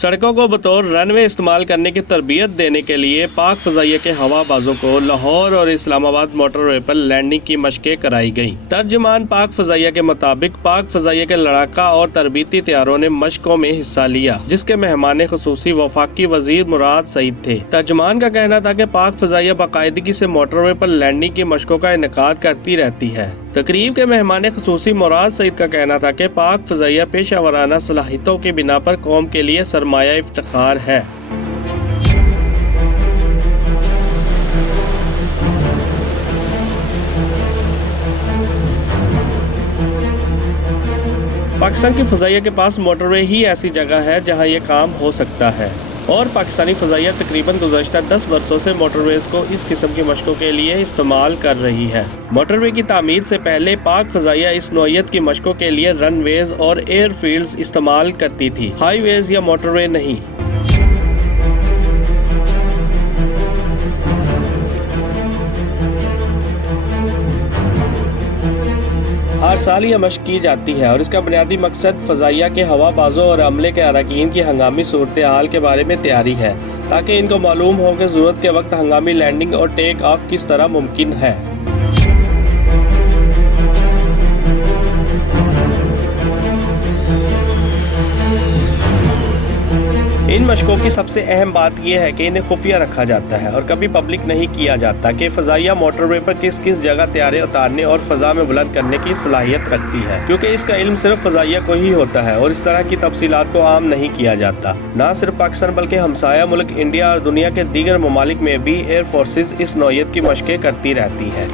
सड़कों को बतौर रनवे इस्तेमाल करने की तरबियत देने के लिए पाक फ़ज़ाइया के हवाबाजों को लाहौर और इस्लामाबाद मोटरवे पर लैंडिंग की मशक़ें कराई गईं। तर्जमान पाक फ़ज़ाइया के मुताबिक पाक फ़ज़ाइया के लड़ाका और तरबीती तैयारों ने मशक़ों में हिस्सा लिया, जिसके मेहमान ख़ुसूसी वफाकी वज़ीर मुराद सईद थे। तर्जमान का कहना था कि पाक फ़ज़ाइया बाकायदगी से मोटरवे पर लैंडिंग की मशक़ों का इनेकाद करती रहती है। तकरीब के मेहमान ख़ुसूसी मुराद सईद का कहना था कि पाक फ़ज़ाइया पेशा वराना सलाहियतों की बिना पर कौम के लिए सरमाया इफ्तिखार है। पाकिस्तान की फ़ज़ाइया के पास मोटरवे ही ऐसी जगह है जहां ये काम हो सकता है और पाकिस्तानी फ़ज़ाइया तकरीबन गुज़श्ता 10 वर्षों से मोटरवेज़ को इस किस्म की मशक़ों के लिए इस्तेमाल कर रही है। मोटरवे की तामीर से पहले पाक फ़ज़ाइया इस नौइयत की मशक़ों के लिए रनवेज़ और एयरफील्ड्स इस्तेमाल करती थी, हाईवेज़ या मोटरवे नहीं। हर साल यह मशक़ की जाती है और इसका बुनियादी मकसद फ़ज़ाइया के हवाबाजों और अमले के अरकान की हंगामी सूरत हाल के बारे में तैयारी है, ताकि इनको मालूम हो कि ज़रूरत के वक्त हंगामी लैंडिंग और टेक ऑफ किस तरह मुमकिन है। इन मशक़ों की सबसे अहम बात यह है कि इन्हें खुफिया रखा जाता है और कभी पब्लिक नहीं किया जाता कि फ़ज़ाइया मोटरवे पर किस किस जगह तैयारे उतारने और फ़ज़ा में बुलंद करने की सलाहियत रखती है, क्योंकि इसका इल्म सिर्फ फ़ज़ाइया को ही होता है और इस तरह की तफसीलात को आम नहीं किया जाता। न सिर्फ पाकिस्तान बल्कि हमसाया मुल्क इंडिया और दुनिया के दीगर ममालिक में भी एयर फोर्सेज इस नौइयत की मशक़ें करती रहती है।